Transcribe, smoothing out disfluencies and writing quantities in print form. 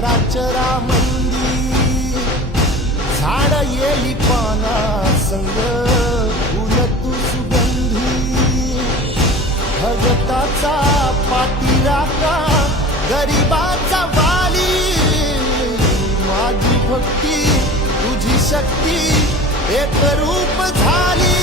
चराचरा मंदी झाड येली पाना संग फुल तू सुगंधी भगताचा पाठीराखा गरिबाचा वाली माझी भक्ती तुझी शक्ती एक रूप झाली